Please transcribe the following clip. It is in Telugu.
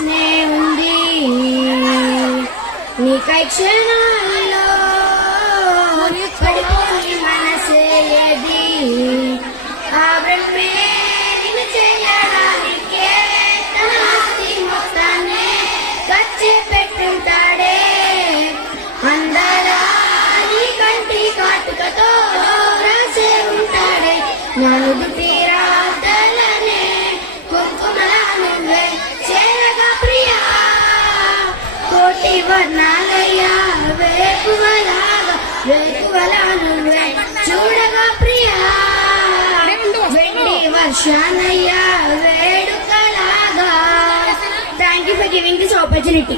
ప్రశ్నే ఉంది నీకై క్షణాల్లో పడిపోని మనసే ఏది ఆ బ్రహ్మే నిన్ను చేయడానికే తన ఆస్తి మొత్తాన్ని ఖర్చు పెట్టుంటాడే అందరా నీ కంటి కాటుకతో రాసే ఉంటాడే నాలుగు తీరాతలనే కుంకుమలా నువ్వే చేరగా ప్రియా కోటి వర్ణాలయ్యా వేకువలా నువ్వే చూడగా ప్రియా వెండి వర్షానయ్యా వేడుకలాగా. Thank you for giving this opportunity.